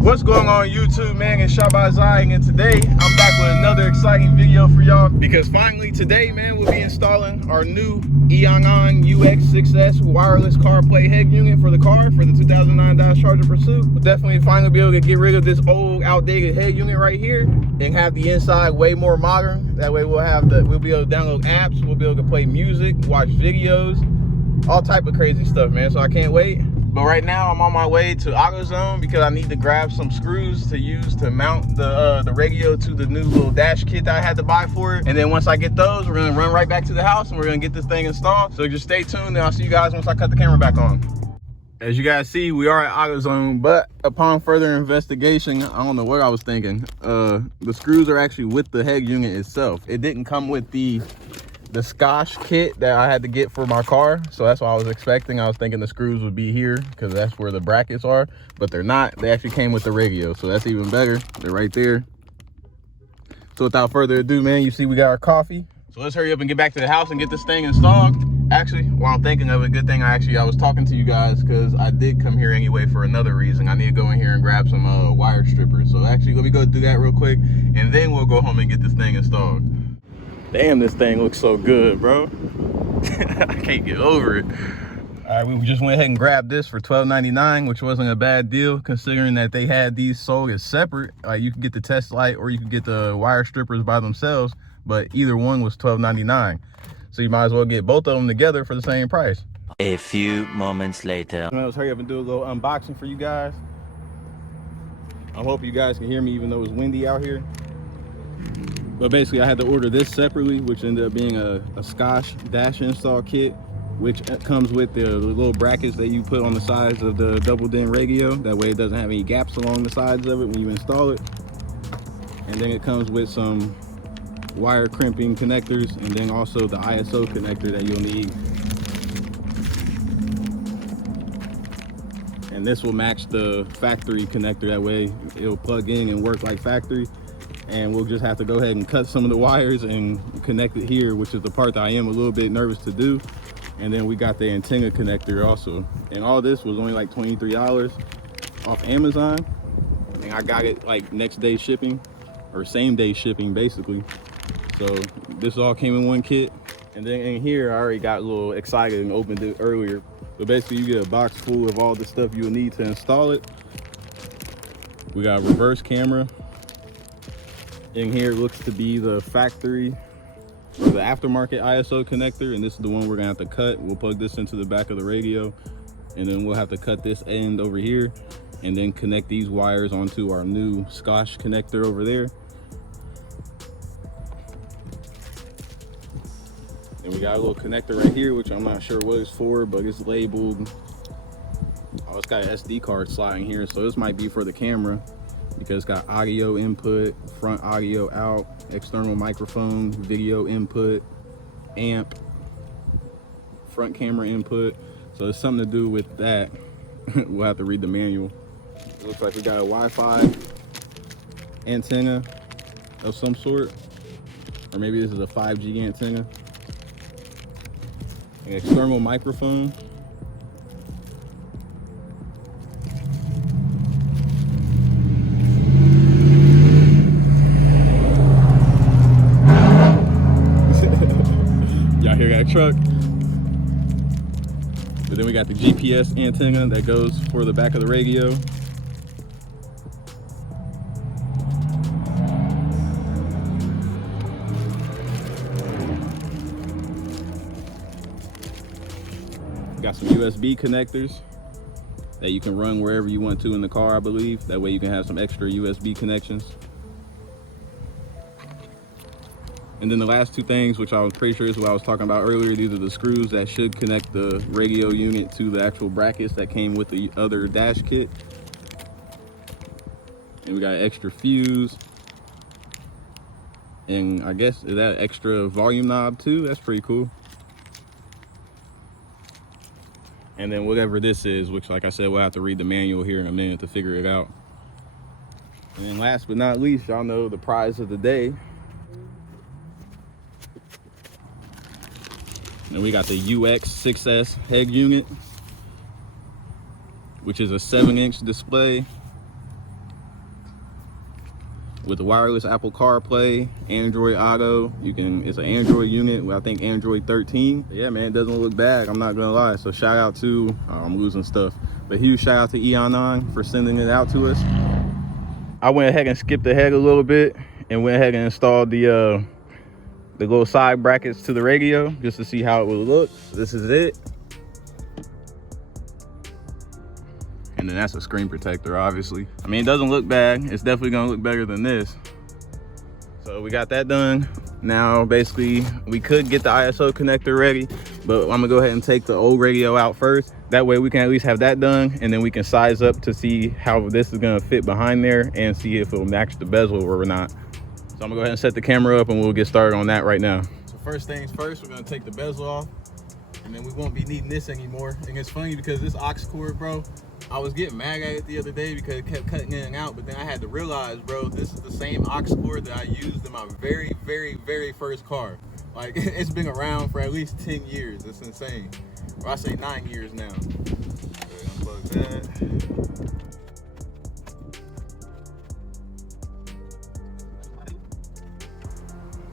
What's going on YouTube, man? It's Shabazai, and today I'm back with another exciting video for y'all because finally today, man, we'll be installing our new Eonon UX6S wireless CarPlay head unit for the car for the 2009 Dodge Charger Pursuit. We'll definitely finally be able to get rid of this old outdated head unit right here and have the inside way more modern. That way we'll be able to download apps, we'll be able to play music, watch videos, all type of crazy stuff, man. So I can't wait. But right now I'm on my way to AutoZone because I need to grab some screws to use to mount the radio to the new little dash kit that I had to buy for it. And then once I get those, we're gonna run right back to the house and we're gonna get this thing installed. So just stay tuned and I'll see you guys once I cut the camera back on. As you guys see, we are at AutoZone, but upon further investigation, I don't know what I was thinking. The screws are actually with the head unit itself. It didn't come with the Scotch kit that I had to get for my car, so that's what I was expecting. I was thinking the screws would be here because that's where the brackets are, but they're not. They actually came with the radio, so that's even better. They're right there. So without further ado, man, you see we got our coffee, so let's hurry up and get back to the house and get this thing installed. Actually, while I'm thinking of it, good thing I was talking to you guys because I did come here anyway for another reason. I need to go in here and grab some wire strippers. So actually, let me go do that real quick and then we'll go home and get this thing installed. Damn, this thing looks so good, bro. I can't get over it. All right, we just went ahead and grabbed this for $12.99, which wasn't a bad deal considering that they had these sold as separate. You could get the test light or you could get the wire strippers by themselves, but either one was $12.99. So you might as well get both of them together for the same price. A few moments later. Let's hurry up and do a little unboxing for you guys. I hope you guys can hear me even though it's windy out here. But basically I had to order this separately, which ended up being a Scotch dash install kit, which comes with the little brackets that you put on the sides of the double din radio. That way it doesn't have any gaps along the sides of it when you install it. And then it comes with some wire crimping connectors and then also the ISO connector that you'll need. And this will match the factory connector. That way it'll plug in and work like factory. And we'll just have to go ahead and cut some of the wires and connect it here, which is the part that I am a little bit nervous to do. And then we got the antenna connector also. And all this was only like $23 off Amazon. And I got it like next day shipping or same day shipping basically. So this all came in one kit. And then in here, I already got a little excited and opened it earlier. So basically you get a box full of all the stuff you'll need to install it. We got a reverse camera. In here looks to be the factory or the aftermarket ISO connector, and this is the one we're gonna have to cut. We'll plug this into the back of the radio, and then we'll have to cut this end over here and then connect these wires onto our new Scotch connector over there. And we got a little connector right here, which I'm not sure what it's for, but it's labeled, oh, it's got an SD card slot in here, so this might be for the camera because it's got audio input, front audio out, external microphone, video input, amp, front camera input. So it's something to do with that. We'll have to read the manual. It looks like we got a Wi-Fi antenna of some sort, or maybe this is a 5G antenna. An external microphone. Y'all hear that truck? But then we got the GPS antenna that goes for the back of the radio. Got some USB connectors that you can run wherever you want to in the car, I believe. That way you can have some extra USB connections. And then the last two things, which I was pretty sure is what I was talking about earlier, these are the screws that should connect the radio unit to the actual brackets that came with the other dash kit. And we got an extra fuse. And I guess is that extra volume knob too? That's pretty cool. And then whatever this is, which like I said, we'll have to read the manual here in a minute to figure it out. And then last but not least, y'all know the prize of the day. And we got the UX6S head unit, which is a 7-inch display with the wireless Apple CarPlay, Android Auto. It's an Android unit with, I think, Android 13. But yeah, man, it doesn't look bad, I'm not gonna lie. So shout out to, I'm losing stuff, but huge shout out to Eonon for sending it out to us. I went ahead and skipped ahead a little bit and went ahead and installed the little side brackets to the radio just to see how it would look. This is it. And then that's a screen protector, obviously. I mean, it doesn't look bad. It's definitely gonna look better than this. So we got that done. Now, basically, we could get the ISO connector ready, but I'm gonna go ahead and take the old radio out first. That way we can at least have that done, and then we can size up to see how this is gonna fit behind there and see if it'll match the bezel or not. So I'm gonna go ahead and set the camera up and we'll get started on that right now. So first things first, we're gonna take the bezel off, and then we won't be needing this anymore. And it's funny because this aux cord, bro, I was getting mad at it the other day because it kept cutting in and out, but then I had to realize, bro, this is the same aux cord that I used in my very, very, very first car. Like, it's been around for at least 10 years. It's insane. Or I say 9 years now. Okay, unplug that.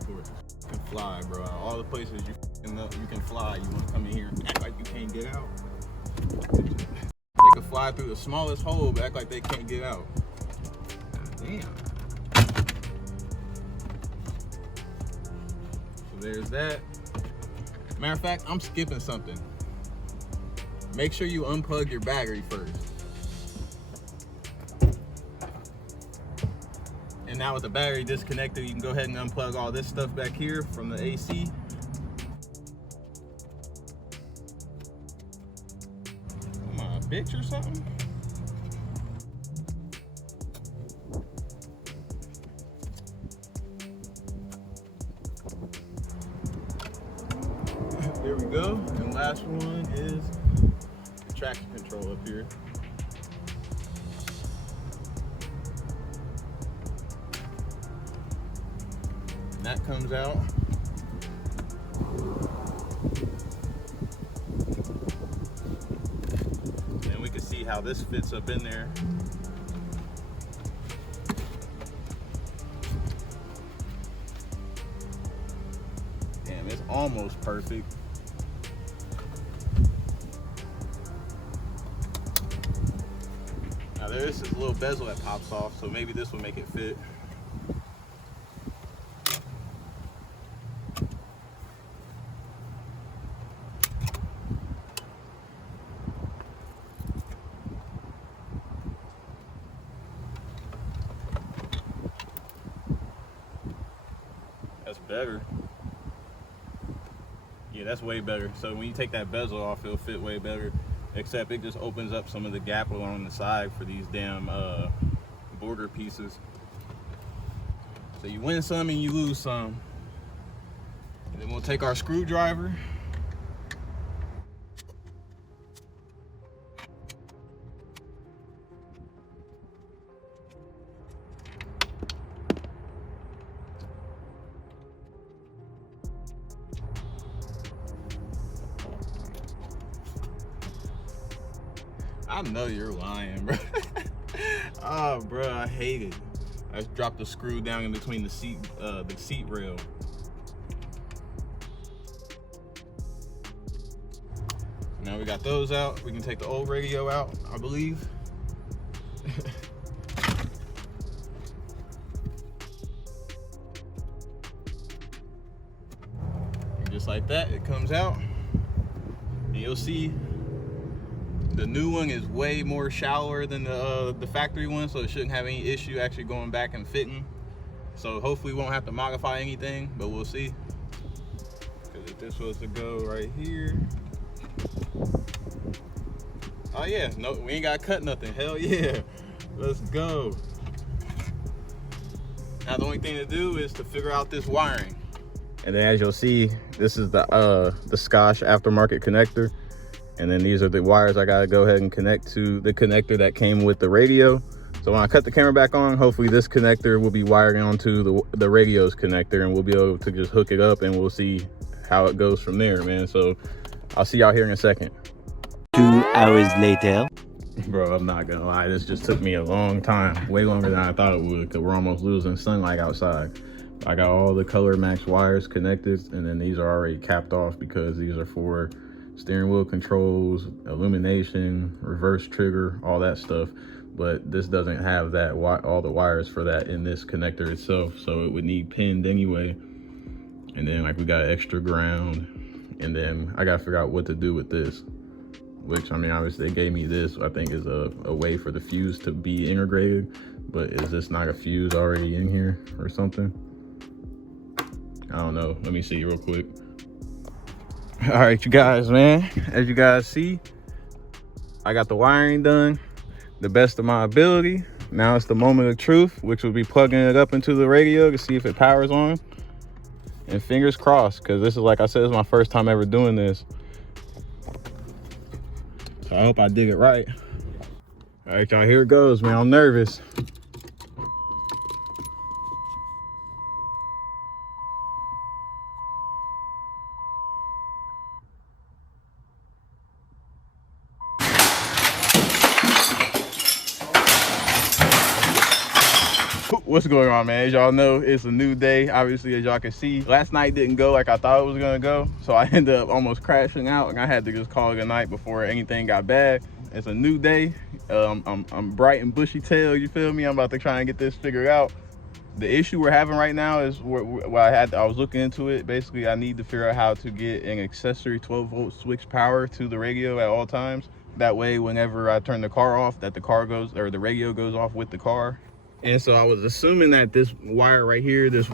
Of course, you can fly, bro. All the places you can fly, you want to come in here and act like you can't get out. They can fly through the smallest hole, but act like they can't get out. Damn. So there's that. Matter of fact, I'm skipping something. Make sure you unplug your battery first. And now with the battery disconnected, you can go ahead and unplug all this stuff back here from the AC. Bitch or something? There we go. And last one is the traction control up here. And that comes out. How this fits up in there. Damn, it's almost perfect. Now there's this little bezel that pops off, so maybe this will make it fit. That's better. Yeah, that's way better. So when you take that bezel off, it'll fit way better. Except it just opens up some of the gap along the side for these damn border pieces. So you win some and you lose some. And then we'll take our screwdriver. I know you're lying, bro. Oh, bro, I hate it. I just dropped the screw down in between the seat rail. Now we got those out. We can take the old radio out, I believe. And just like that, it comes out. And you'll see the new one is way more shallower than the factory one, so it shouldn't have any issue actually going back and fitting. So hopefully we won't have to modify anything, but we'll see. Because if this was to go right here, oh yeah, no, we ain't got to cut nothing. Hell yeah, let's go. Now the only thing to do is to figure out this wiring. And then as you'll see, this is the Scotch aftermarket connector. And then these are the wires I gotta go ahead and connect to the connector that came with the radio. So when I cut the camera back on, hopefully this connector will be wiring onto the radio's connector, and we'll be able to just hook it up and we'll see how it goes from there, man. So I'll see y'all here in a second. 2 hours later. Bro, I'm not gonna lie, this just took me a long time, way longer than I thought it would, because we're almost losing sunlight outside. I got all the Color Max wires connected, and then these are already capped off because these are for steering wheel controls, illumination, reverse trigger, all that stuff. But this doesn't have that, all the wires for that in this connector itself, so it would need pinned anyway. And then like we got extra ground, and then I gotta figure out what to do with this, which I mean obviously they gave me this, I think is a way for the fuse to be integrated, but is this not a fuse already in here or something? I don't know, let me see real quick. All right, you guys, man, as you guys see, I got the wiring done the best of my ability. Now it's the moment of truth, which will be plugging it up into the radio to see if it powers on. And fingers crossed, because this is, like I said, this is my first time ever doing this. So I hope I did it right. All right, y'all, here it goes, man. I'm nervous. What's going on, man? As y'all know, it's a new day. Obviously, as y'all can see, last night didn't go like I thought it was gonna go, so I ended up almost crashing out, and I had to just call it a night before anything got bad. It's a new day. I'm bright and bushy tail, you feel me? I'm about to try and get this figured out. The issue we're having right now is I was looking into it. Basically, I need to figure out how to get an accessory 12-volt switch power to the radio at all times. That way, whenever I turn the car off, that the car goes, or the radio goes off with the car. And so I was assuming that this wire right here, this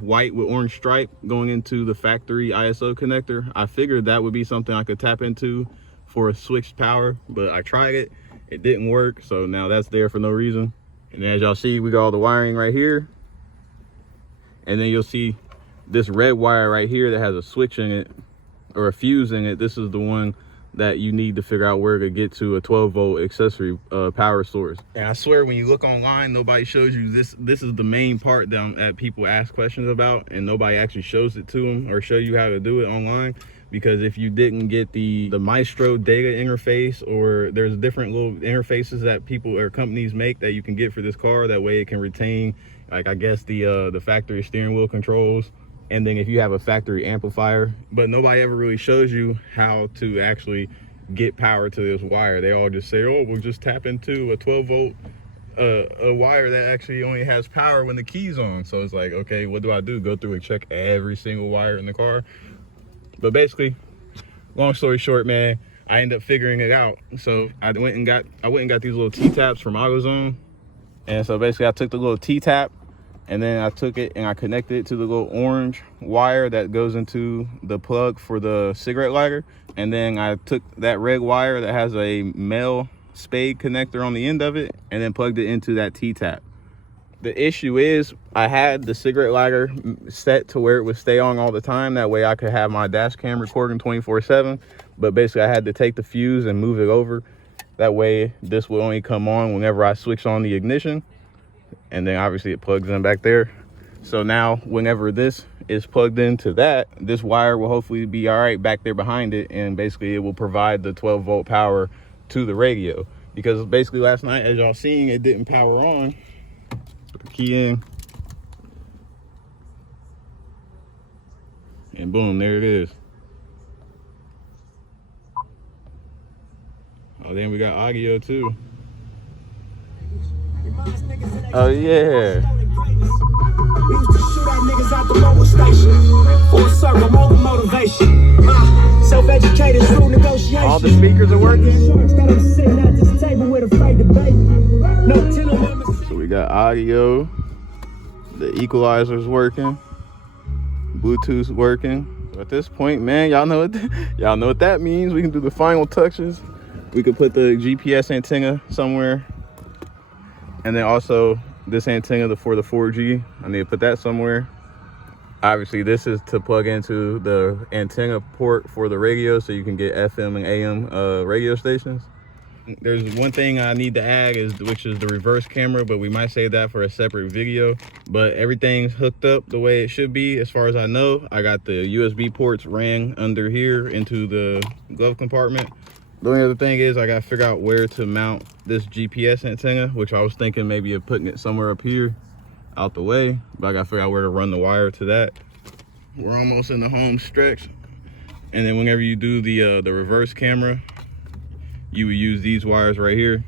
white with orange stripe going into the factory ISO connector, I figured that would be something I could tap into for a switched power, but I tried it, it didn't work, so now that's there for no reason. And then as y'all see, we got all the wiring right here, and then you'll see this red wire right here that has a switch in it, or a fuse in it. This is the one that you need to figure out where to get to a 12-volt accessory power source. And I swear, when you look online, nobody shows you this. This is the main part that people ask questions about, and nobody actually shows it to them or show you how to do it online. Because if you didn't get the Maestro data interface, or there's different little interfaces that people or companies make that you can get for this car, that way it can retain, like, I guess the factory steering wheel controls. And then if you have a factory amplifier, but nobody ever really shows you how to actually get power to this wire. They all just say, oh, we'll just tap into a 12-volt a wire that actually only has power when the key's on. So it's like, okay, what do I do? Go through and check every single wire in the car? But basically, long story short, man, I ended up figuring it out. So I went and got these little T-taps from AutoZone. And so basically I took the little T-tap, and then I took it and I connected it to the little orange wire that goes into the plug for the cigarette lighter. And then I took that red wire that has a male spade connector on the end of it, and then plugged it into that T-tap. The issue is I had the cigarette lighter set to where it would stay on all the time. That way I could have my dash cam recording 24/7. But basically I had to take the fuse and move it over. That way this will only come on whenever I switch on the ignition. And then obviously it plugs in back there. So now whenever this is plugged into that, this wire will hopefully be all right back there behind it, and basically it will provide the 12-volt power to the radio. Because basically last night, as y'all seen, it didn't power on. Put the key in, and boom, there it is. Oh, then we got audio too. Oh yeah. We used to shoot at niggas at the mobile station. Full circle, mobile motivation. Self-educated through negotiation. All the speakers are working. So we got audio. The equalizer's working. Bluetooth's working. So at this point, man, y'all know what that means. We can do the final touches. We could put the GPS antenna somewhere. And then also this antenna for the 4G, I need to put that somewhere. Obviously this is to plug into the antenna port for the radio, so you can get FM and AM radio stations. There's one thing I need to add, which is the reverse camera, but we might save that for a separate video. But everything's hooked up the way it should be, as far as I know. I got the USB ports ran under here into the glove compartment. The only other thing is I gotta figure out where to mount this GPS antenna, which I was thinking maybe of putting it somewhere up here out the way, but I gotta figure out where to run the wire to that. We're almost in the home stretch. And then whenever you do the reverse camera, you would use these wires right here,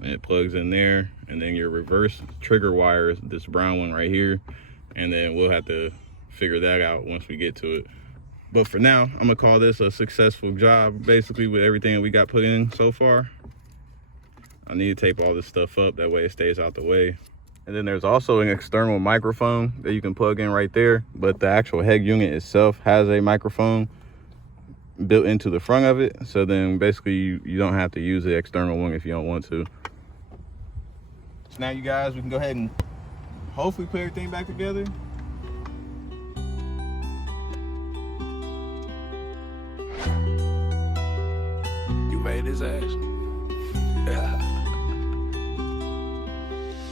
and it plugs in there. And then your reverse trigger wire is this brown one right here, and then we'll have to figure that out once we get to it. But for now, I'm gonna call this a successful job, basically, with everything that we got put in so far. I need to tape all this stuff up, that way it stays out the way. And then there's also an external microphone that you can plug in right there, but the actual head unit itself has a microphone built into the front of it. So then basically you don't have to use the external one if you don't want to. So now you guys, we can go ahead and hopefully put everything back together. You made his ass. Yeah.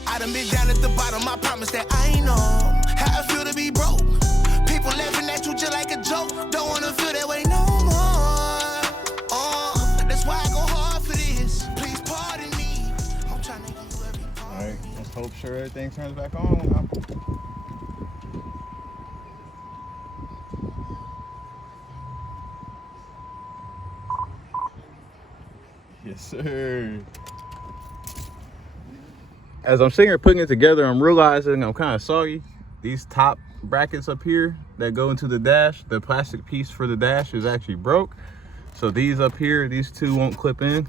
I done been down at the bottom, I promise that I ain't know how I feel to be broke. People laughing at you just like a joke. Don't wanna feel that way no more. That's why I go hard for this. Please pardon me. I'm trying to give you every part. All right, let's hope sure everything turns back on. Yes, sir. As I'm sitting here putting it together, I'm realizing I'm kind of soggy. These top brackets up here that go into the dash, the plastic piece for the dash is actually broke. So these up here, these two won't clip in.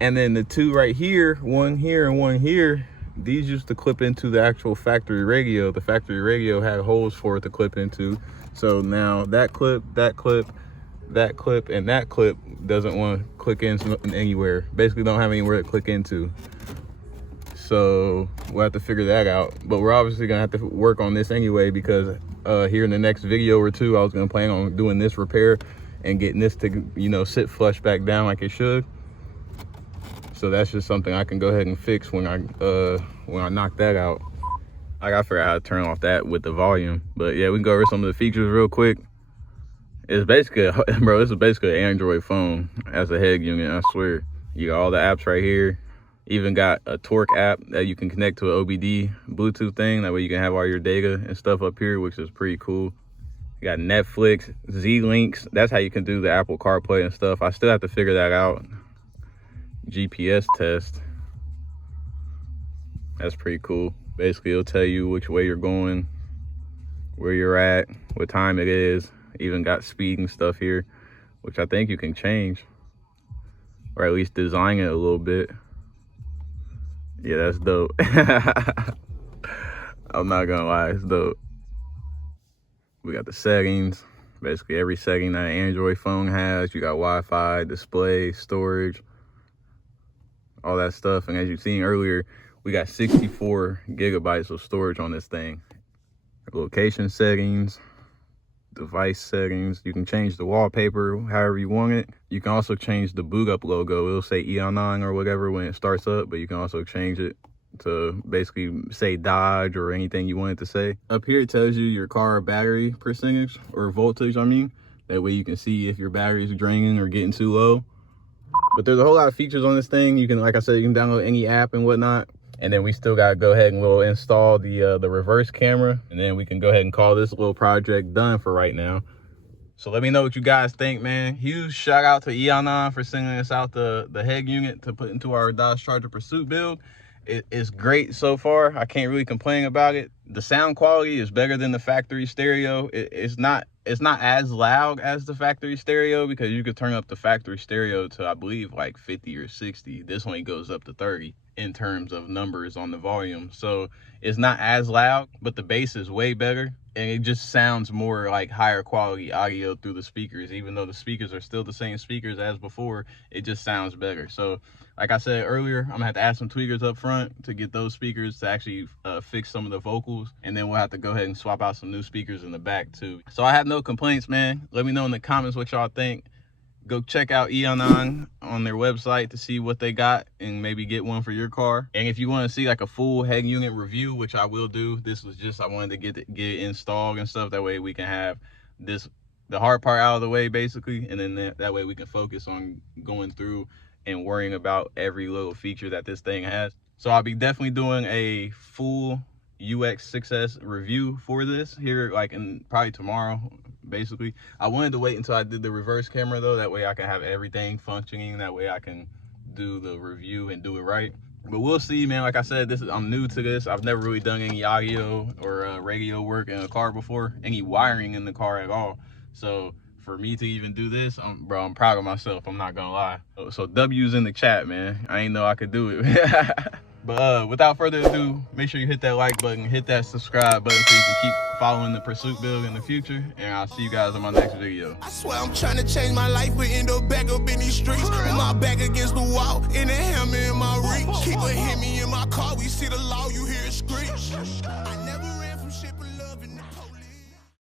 And then the two right here, one here and one here, these used to clip into the actual factory radio. The factory radio had holes for it to clip into. So now that clip, that clip, that clip, and that clip doesn't want to click in anywhere. Basically don't have anywhere to click into. So we'll have to figure that out. But we're obviously gonna have to work on this anyway, because here in the next video or two, I was gonna plan on doing this repair and getting this to, you know, sit flush back down like it should. So that's just something I can go ahead and fix when I knock that out. I gotta figure out how to turn off that with the volume. But yeah, we can go over some of the features real quick. It's basically, bro, this is basically an Android phone as a head unit, I swear. You got all the apps right here. Even got a Torque app that you can connect to an OBD Bluetooth thing. That way you can have all your data and stuff up here, which is pretty cool. You got Netflix, Z-Links. That's how you can do the Apple CarPlay and stuff. I still have to figure that out. GPS test. That's pretty cool. Basically, it'll tell you which way you're going, where you're at, what time it is. Even got speed and stuff here, which I think you can change, or at least design it a little bit. Yeah, that's dope. I'm not gonna lie, it's dope. We got the settings, basically every setting that an Android phone has. You got Wi-Fi, display, storage, all that stuff. And as you've seen earlier, we got 64 gigabytes of storage on this thing. Location settings, device settings. You can change the wallpaper however you want it. You can also change the boot up logo. It'll say Eonon or whatever when it starts up, but you can also change it to basically say Dodge or anything you want it to say. Up here it tells you your car battery percentage, or voltage, I mean. That way you can see if your battery is draining or getting too low. But there's a whole lot of features on this thing. You can, like I said, you can download any app and whatnot. And then we still got to go ahead and we'll install the reverse camera. And then we can go ahead and call this little project done for right now. So let me know what you guys think, man. Huge shout out to Eonon for sending us out the head unit to put into our Dodge Charger Pursuit build. It's great so far. I can't really complain about it. The sound quality is better than the factory stereo. It's not as loud as the factory stereo, because you could turn up the factory stereo to, I believe, like 50 or 60. This only goes up to 30 in terms of numbers on the volume. So it's not as loud, but the bass is way better. And it just sounds more like higher quality audio through the speakers. Even though the speakers are still the same speakers as before, it just sounds better. So like I said earlier, I'm gonna have to add some tweakers up front to get those speakers to actually fix some of the vocals. And then we'll have to go ahead and swap out some new speakers in the back too. So I have no complaints, man. Let me know in the comments what y'all think. Go check out Eonon on their website to see what they got and maybe get one for your car. And if you want to see like a full head unit review, which I will do, this was just, I wanted to get it installed and stuff. That way we can have this the hard part out of the way, basically, and then that way we can focus on going through and worrying about every little feature that this thing has. So I'll be definitely doing a full UX6S review for this here, like in probably tomorrow, basically. I wanted to wait until I did the reverse camera though, that way I can have everything functioning, that way I can do the review and do it right. But we'll see, man. Like I said, I'm new to this. I've never really done any audio or radio work in a car before, any wiring in the car at all. So for me to even do this, bro, I'm proud of myself. I'm not gonna lie. So W's in the chat, man. I ain't know I could do it. But without further ado, make sure you hit that like button, hit that subscribe button so you can keep following the pursuit build in the future. And I'll see you guys on my next video. I swear I'm trying to change my life, but end up back up in these streets. With my back against the wall, and a hammer in my reach. Keep a hit me in my car, we see the law, you hear it screech.